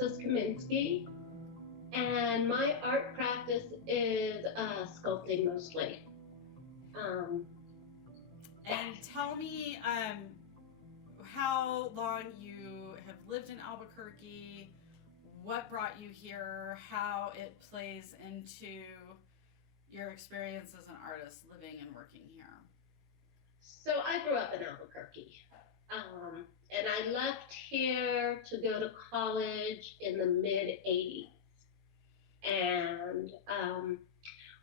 Alexis KAMINSKY, and my art practice is sculpting mostly. And tell me how long you have lived in Albuquerque, what brought you here, how it plays into your experience as an artist living and working here. So I grew up in Albuquerque, and I left here to go to college in the mid 80s, and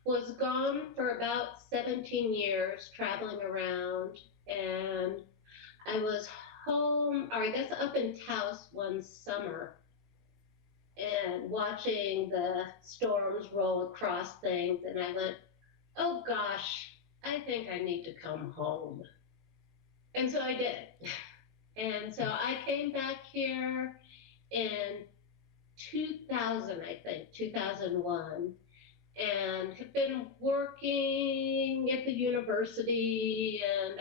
was gone for about 17 years traveling around, and I was home, or I guess up in Taos one summer, and watching the storms roll across things, and I went, oh gosh, I think I need to come home. And so I did. And so I came back here in 2000, I think, 2001, and have been working at the university and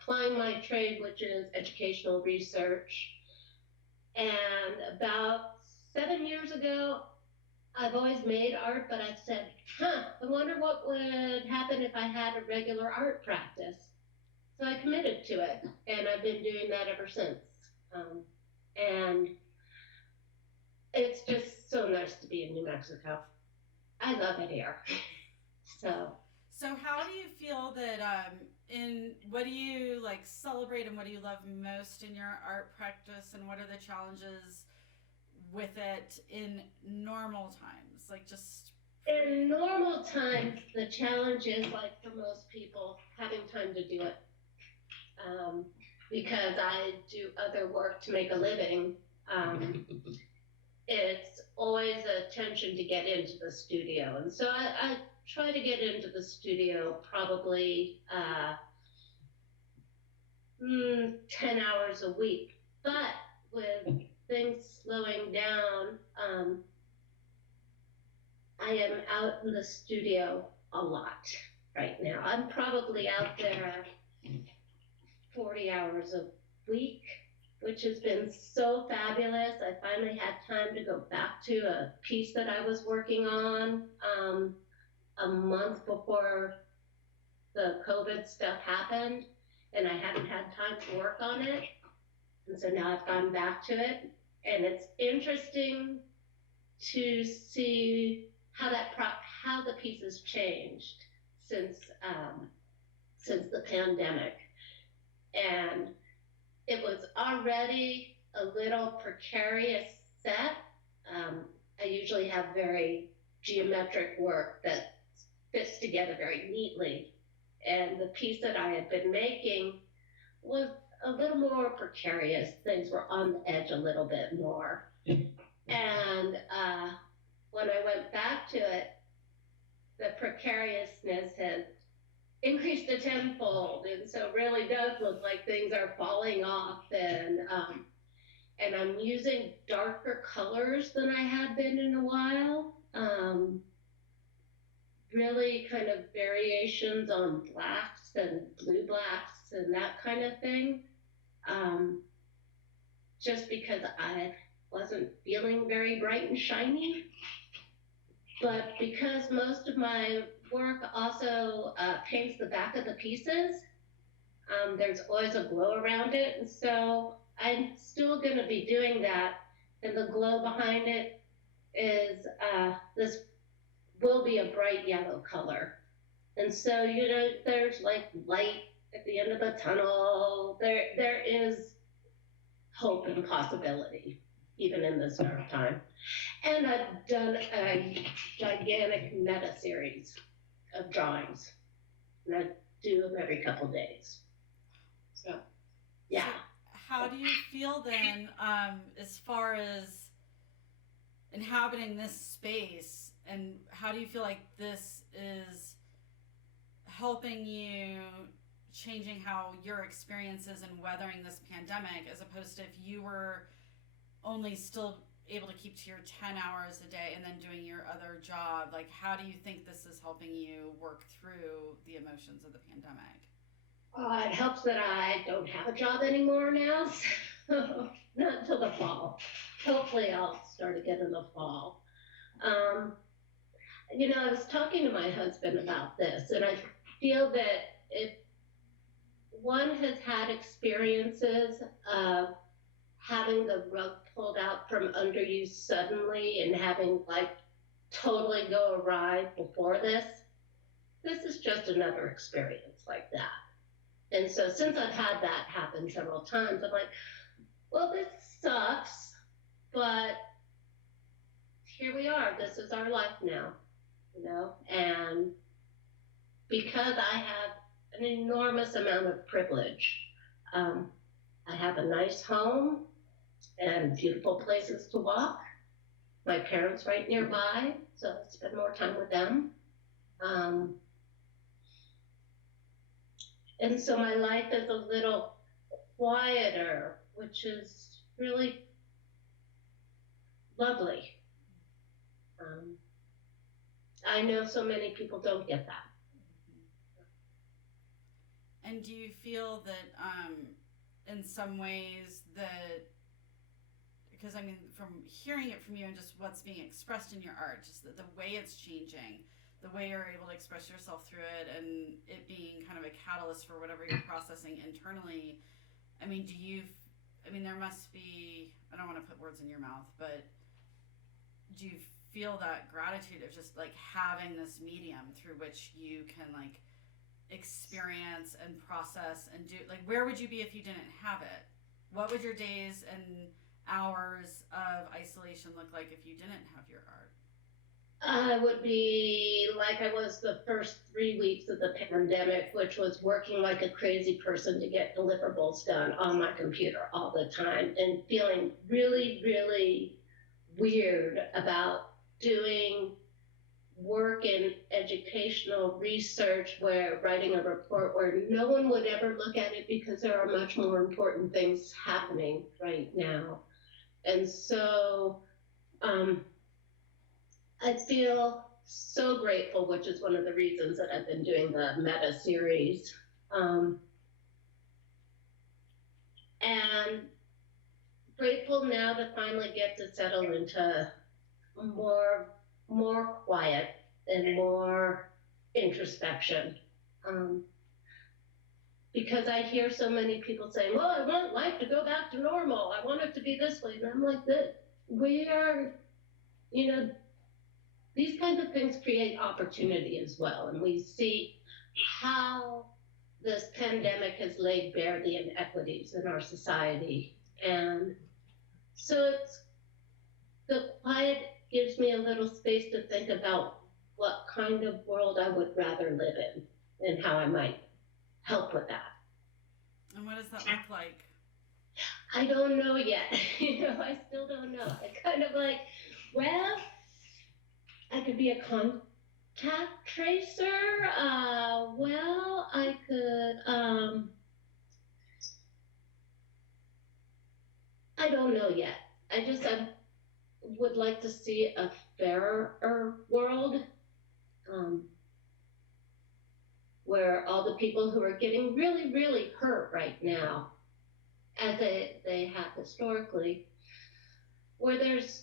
applying my trade, which is educational research. And about 7 years ago, I've always made art, but I said, I wonder what would happen if I had a regular art practice. So I committed to it, and I've been doing that ever since. And it's just so nice to be in New Mexico. I love it here. So how do you feel that what do you like celebrate and what do you love most in your art practice, and what are the challenges with it in normal times? Like just in normal times, the challenge is, like for most people, having time to do it. Because I do other work to make a living, it's always a tension to get into the studio. And so I try to get into the studio probably 10 hours a week. But with things slowing down, I am out in the studio a lot right now. I'm probably out there 40 hours a week, which has been so fabulous. I finally had time to go back to a piece that I was working on a month before the COVID stuff happened, and I hadn't had time to work on it. And so now I've gone back to it, and it's interesting to see how the piece has changed since the pandemic. And it was already a little precarious set. I usually have very geometric work that fits together very neatly. And the piece that I had been making was a little more precarious. Things were on the edge a little bit more. And when I went back to it, the precariousness has increased a tenfold, and so it really does look like things are falling off, and I'm using darker colors than I have been in a while. Really kind of variations on blacks and blue blacks and that kind of thing. Just because I wasn't feeling very bright and shiny. But because most of my work also paints the back of the pieces, there's always a glow around it. And so I'm still going to be doing that. And the glow behind it is this will be a bright yellow color. And so, there's like light at the end of the tunnel. There is hope and possibility, even in this dark time. And I've done a gigantic meta series of drawings, and I do them every couple days. So, yeah. So how do you feel then, as far as inhabiting this space, and how do you feel like this is helping you changing how your experiences and weathering this pandemic, as opposed to if you were only still able to keep to your 10 hours a day and then doing your other job? Like, how do you think this is helping you work through the emotions of the pandemic? It helps that I don't have a job anymore now. So not until the fall. Hopefully I'll start again in the fall. I was talking to my husband about this, and I feel that if one has had experiences of having the rug pulled out from under you suddenly and having like totally go awry before this is just another experience like that. And so since I've had that happen several times, I'm like, well, this sucks, but here we are. This is our life now, and because I have an enormous amount of privilege, I have a nice home and beautiful places to walk. My parents right nearby, so I spend more time with them. And so my life is a little quieter, which is really lovely. I know so many people don't get that. And do you feel that in some ways that, because I mean, from hearing it from you and just what's being expressed in your art, just the way it's changing, the way you're able to express yourself through it, and it being kind of a catalyst for whatever you're processing internally, I mean, there must be, I don't want to put words in your mouth, but do you feel that gratitude of just like having this medium through which you can like experience and process and do, like, where would you be if you didn't have it? What would your days and hours of isolation look like if you didn't have your art? I would be like I was the first 3 weeks of the pandemic, which was working like a crazy person to get deliverables done on my computer all the time and feeling really, really weird about doing work in educational research, where writing a report where no one would ever look at it because there are much more important things happening right now. And so I feel so grateful, which is one of the reasons that I've been doing the meta series. And grateful now to finally get to settle into more quiet and more introspection. Because I hear so many people saying, well, I want life to go back to normal. I want it to be this way. And I'm like, we are, these kinds of things create opportunity as well. And we see how this pandemic has laid bare the inequities in our society. And so the quiet gives me a little space to think about what kind of world I would rather live in and how I might help with that. And what does that look like? I don't know yet. I still don't know. I kind of like, well, I could be a contact tracer. Well, I could, I don't know yet. I would like to see a fairer world, where all the people who are getting really, really hurt right now, as they have historically, where there's,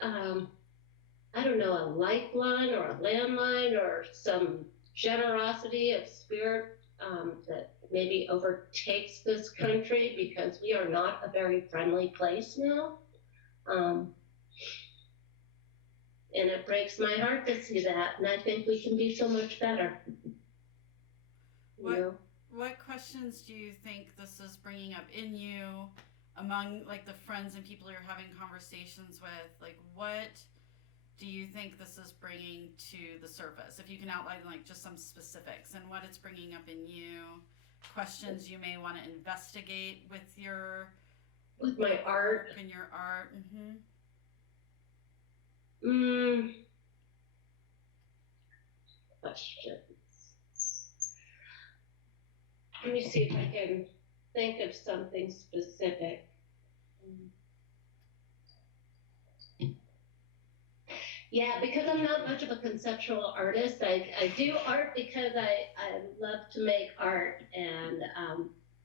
I don't know, a lifeline or a landline or some generosity of spirit that maybe overtakes this country, because we are not a very friendly place now. And it breaks my heart to see that, and I think we can be so much better. What questions do you think this is bringing up in you, among like the friends and people you're having conversations with? Like, what do you think this is bringing to the surface? If you can outline like just some specifics and what it's bringing up in you, questions you may want to investigate with my art and your art. Questions. Let me see if I can think of something specific. Yeah, because I'm not much of a conceptual artist. I do art because I love to make art, and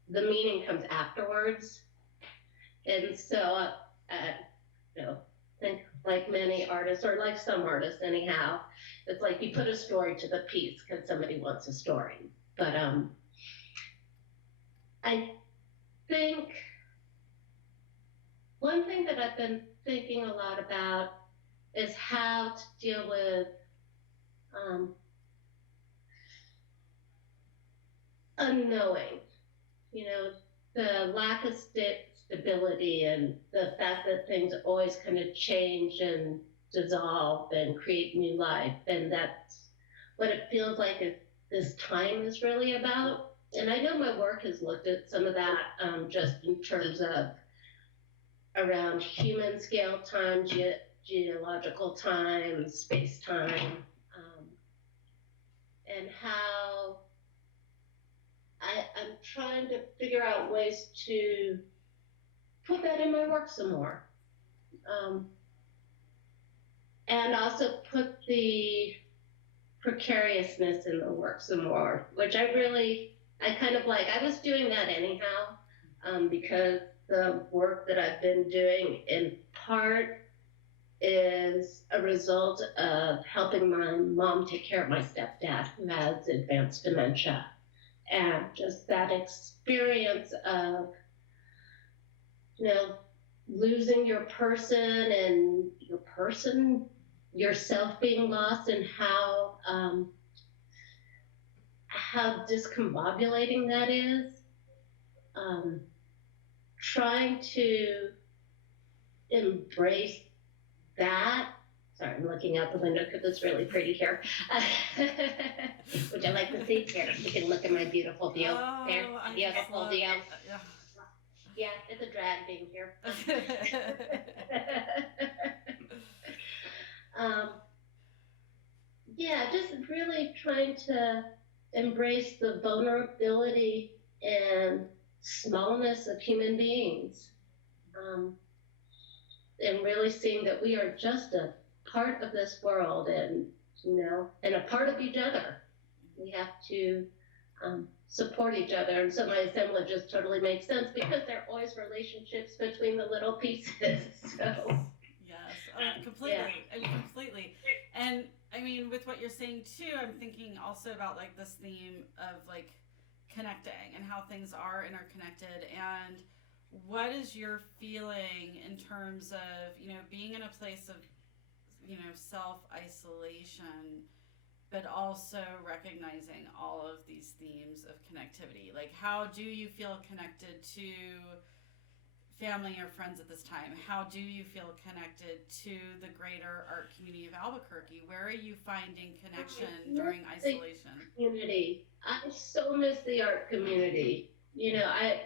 the meaning comes afterwards. And so, you know, think like many artists, or like some artists anyhow, it's like you put a story to the piece because somebody wants a story. But I think one thing that I've been thinking a lot about is how to deal with unknowing, you know, the lack of stability and the fact that things always kind of change and dissolve and create new life. And that's what it feels like this time is really about. And I know my work has looked at some of that just in terms of around human scale time, geological time, space time, and how I'm trying to figure out ways to put that in my work some more. And also put the precariousness in the work some more, which I kind of like. I was doing that anyhow, because the work that I've been doing in part is a result of helping my mom take care of my stepdad who has advanced dementia. And just that experience of, you know, losing your person and yourself being lost, and how discombobulating that is. Trying to embrace that. Sorry, I'm looking out the window because it's really pretty here. Would you like to see? Here, you can look at my beautiful view. Oh, There, I beautiful just view. love, Yeah, it's a drag being here. Yeah, just really trying to embrace the vulnerability and smallness of human beings, and really seeing that we are just a part of this world, and and a part of each other. We have to support each other, and so my assemblages totally makes sense because there are always relationships between the little pieces. So yes, oh, completely. yeah. I mean, completely. And I mean, with what you're saying too, I'm thinking also about like this theme of like connecting and how things are interconnected. And what is your feeling in terms of, being in a place of, self isolation, but also recognizing all of these themes of connectivity? Like, how do you feel connected to family or friends at this time? How do you feel connected to the greater art community of Albuquerque? Where are you finding connection during isolation? Community. I so miss the art community. I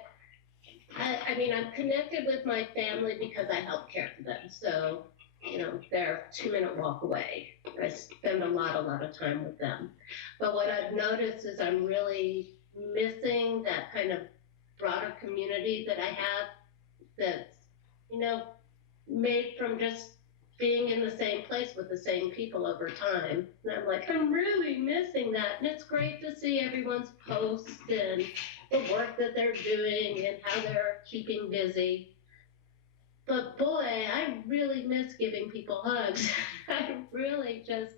mean, I'm connected with my family because I help care for them. So, they're a 2-minute walk away. I spend a lot of time with them. But what I've noticed is I'm really missing that kind of broader community that I have that's, made from just being in the same place with the same people over time. And I'm like, I'm really missing that. And it's great to see everyone's posts and the work that they're doing and how they're keeping busy. But boy, I really miss giving people hugs. I really just,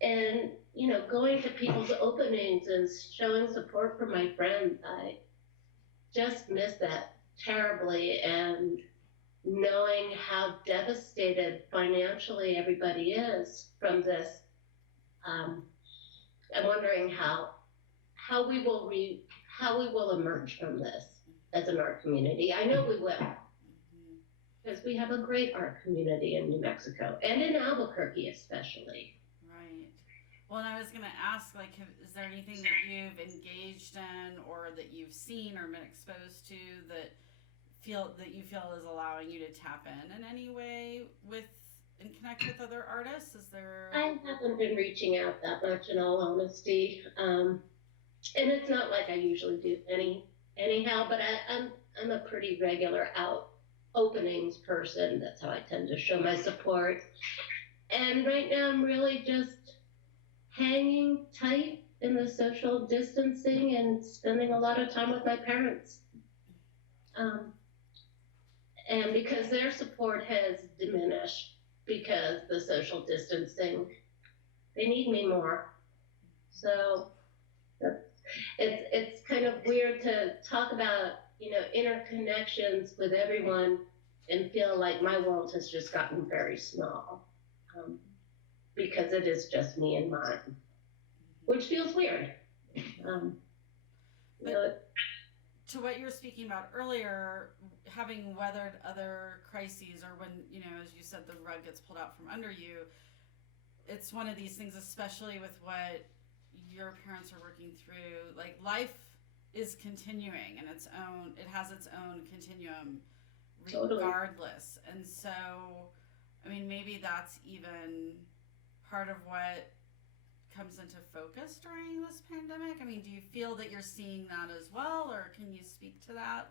and going to people's openings and showing support for my friends, I just miss that terribly. And knowing how devastated financially everybody is from this, I'm wondering how we will emerge from this as an art community. I know we will, because we have a great art community in New Mexico and in Albuquerque especially. Right. Well, and I was going to ask, like, is there anything that you've engaged in or that you've seen or been exposed to that you feel is allowing you to tap in any way and connect with other artists? Is there? I haven't been reaching out that much, in all honesty, and it's not like I usually do anyhow. But I'm a pretty regular openings person. That's how I tend to show my support. And right now, I'm really just hanging tight in the social distancing and spending a lot of time with my parents. Um, and because their support has diminished because the social distancing, they need me more. So it's kind of weird to talk about, interconnections with everyone and feel like my world has just gotten very small, because it is just me and mine, which feels weird. Um, you know, To what you were speaking about earlier, having weathered other crises, or when, as you said, the rug gets pulled out from under you, it's one of these things, especially with what your parents are working through. Like, life is continuing in its own, it has its own continuum regardless. Totally. And so, I mean, maybe that's even part of what comes into focus during this pandemic. I mean, do you feel that you're seeing that as well, or can you speak to that?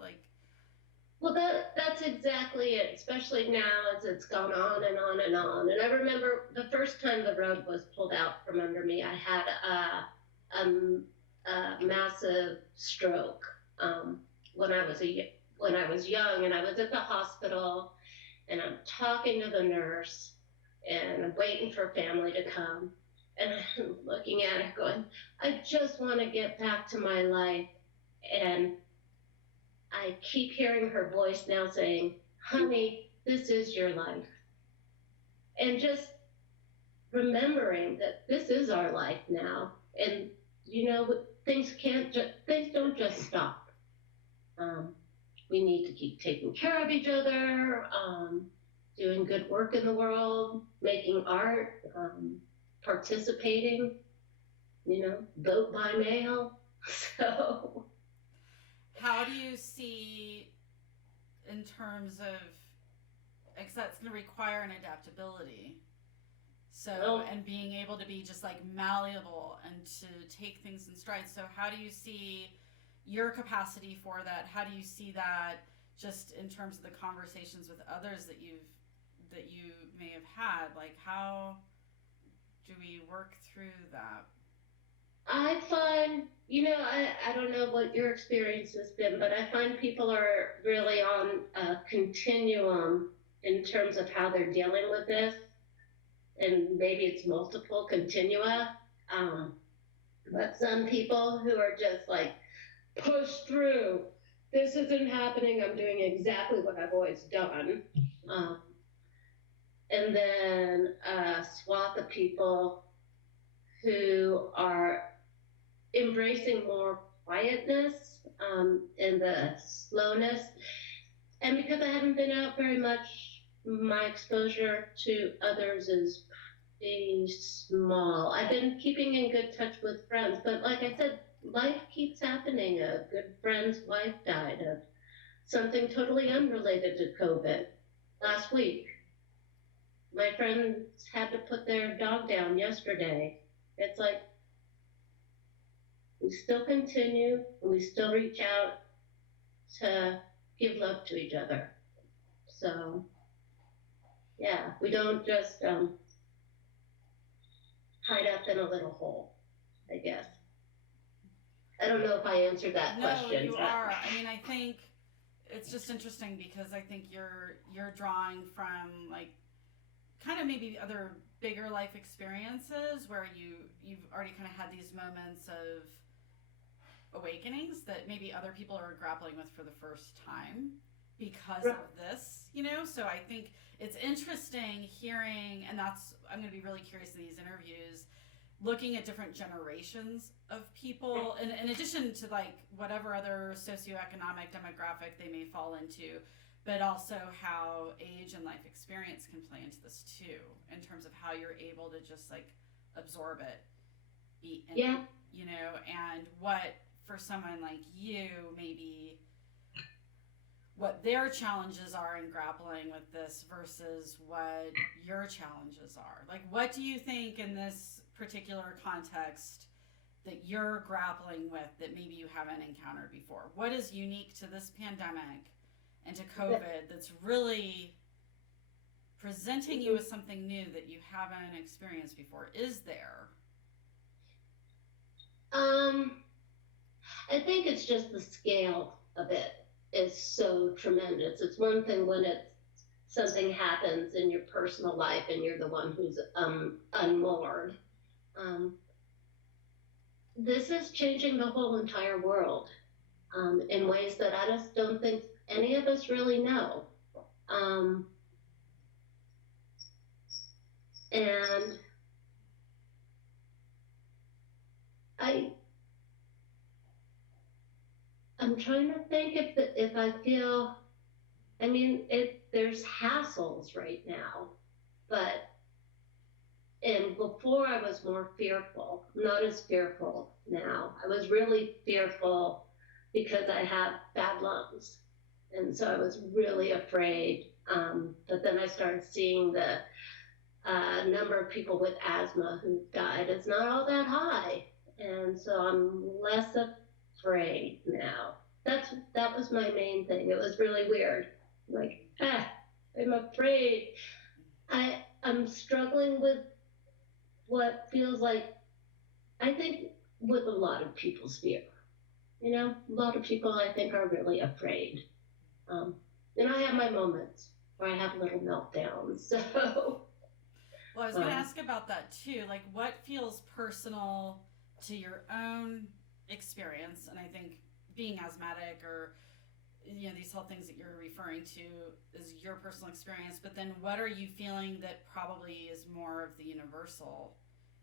Well, that's exactly it, especially now as it's gone on and on and on. And I remember the first time the rug was pulled out from under me, I had a massive stroke when I was young, and I was at the hospital, and I'm talking to the nurse, and I'm waiting for family to come, and I'm looking at her going, I just want to get back to my life. And I keep hearing her voice now saying, honey, this is your life. And just remembering that this is our life now. And, things don't just stop. We need to keep taking care of each other, doing good work in the world, making art, participating, vote by mail. So how do you see, in terms of, because that's going to require an adaptability, and being able to be just like malleable and to take things in stride. So how do you see your capacity for that? How do you see that just in terms of the conversations with others that you may have had? Like, how do we work through that? I find, I don't know what your experience has been, but I find people are really on a continuum in terms of how they're dealing with this. And maybe it's multiple continua. But some people who are just like, push through. This isn't happening. I'm doing exactly what I've always done. And then a swath of people who are embracing more quietness, and the slowness. And because I haven't been out very much, my exposure to others is pretty small. I've been keeping in good touch with friends, but like I said, life keeps happening. A good friend's wife died of something totally unrelated to COVID last week. My friends had to put their dog down yesterday. It's like, we still continue, and we still reach out to give love to each other. So, yeah, we don't just hide up in a little hole, I guess. I don't know if I answered that question. No, you are. I mean, I think it's just interesting because I think you're drawing from like kind of maybe other bigger life experiences where you've already kind of had these moments of awakenings that maybe other people are grappling with for the first time because of this, so I think it's interesting hearing, and that's, I'm going to be really curious in these interviews, looking at different generations of people, in addition to like whatever other socioeconomic demographic they may fall into, but also how age and life experience can play into this too, in terms of how you're able to just like absorb it, and what for someone like you maybe what their challenges are in grappling with this versus what your challenges are. Like, what do you think in this particular context that you're grappling with that maybe you haven't encountered before? What is unique to this pandemic and to COVID that's really presenting you with something new that you haven't experienced before? Is there? Um, I think it's just the scale of it is so tremendous. It's one thing when it's something happens in your personal life and you're the one who's unmoored. Um, this is changing the whole entire world in ways that I just don't think any of us really know. Um, and I, I'm trying to think if I feel, I mean, there's hassles right now, but and before I was more fearful, not as fearful now. I was really fearful because I have bad lungs. And so I was really afraid. But then I started seeing the number of people with asthma who died is not all that high. And so I'm less afraid now. That was my main thing. It was really weird. Like, I'm afraid. I'm struggling with what feels like, I think, with a lot of people's fear. You know, a lot of people I think are really afraid. Um, and I have my moments where I have little meltdowns. So, Well, I was going to ask about that too. Like, what feels personal to your own experience? And I think being asthmatic or these whole things that you're referring to is your personal experience. But then, what are you feeling that probably is more of the universal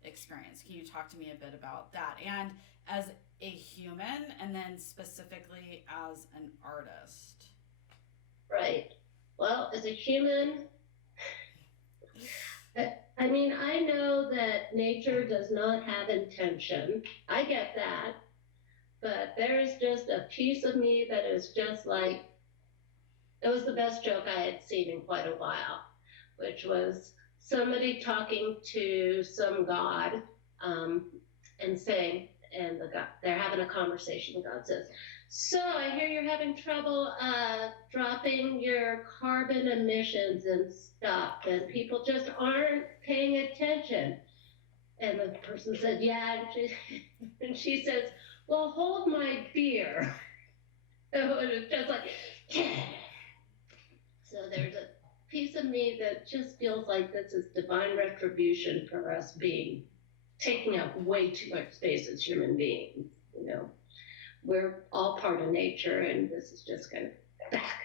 experience? Can you talk to me a bit about that? And as a human, and then specifically as an artist. right. Well, as a human, I mean, I know that nature does not have intention. I get that. But there's just a piece of me that is just like, it was the best joke I had seen in quite a while, which was somebody talking to some god and saying, and the God, they're having a conversation. The God says, "So I hear you're having trouble dropping your carbon emissions and stuff, and people just aren't paying attention." And the person said, "Yeah," and she says, "Well, hold my beer." So it was just like, yeah. So there's a piece of me that just feels like this is divine retribution for us being taking up way too much space as human beings. You know, we're all part of nature, and this is just kind of back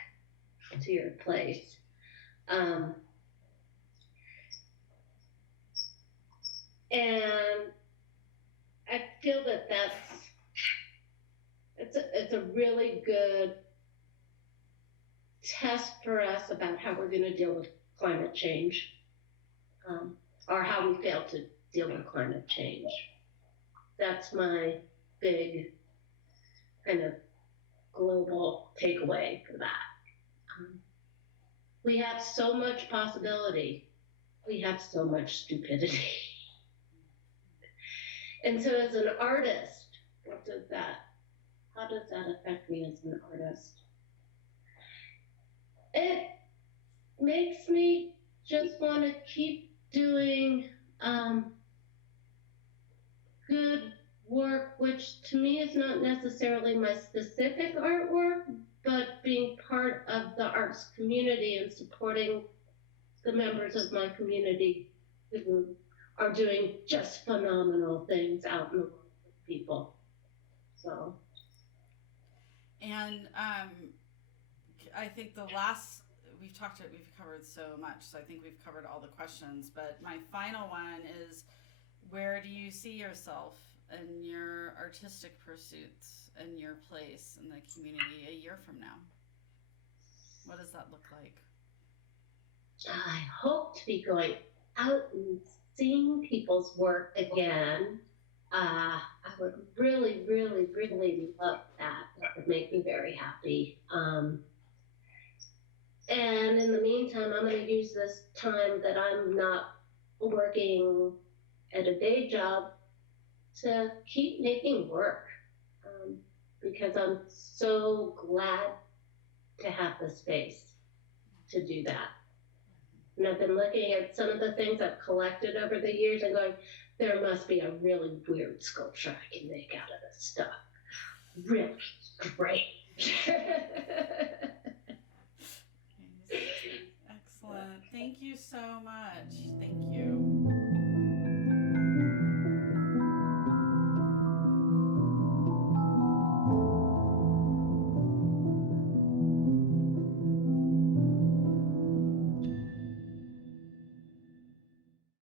to your place. And I feel that it's a really good test for us about how we're going to deal with climate change, or how we fail to deal with climate change. That's my big kind of global takeaway for that. We have so much possibility. We have so much stupidity. And so as an artist, how does that affect me as an artist? It makes me just want to keep doing good work, which to me is not necessarily my specific artwork, but being part of the arts community and supporting the members of my community who are doing just phenomenal things out in the world with people. So. And I think we've covered so much, so I think we've covered all the questions, but my final one is, where do you see yourself in your artistic pursuits and your place in the community a year from now? What does that look like? I hope to be going out and seeing people's work again. I would really, really, really love that. That would make me very happy. And in the meantime, I'm going to use this time that I'm not working at a day job to keep making work, because I'm so glad to have the space to do that. And I've been looking at some of the things I've collected over the years and going, there must be a really weird sculpture I can make out of this stuff. Really great. Excellent. Thank you so much. Thank you.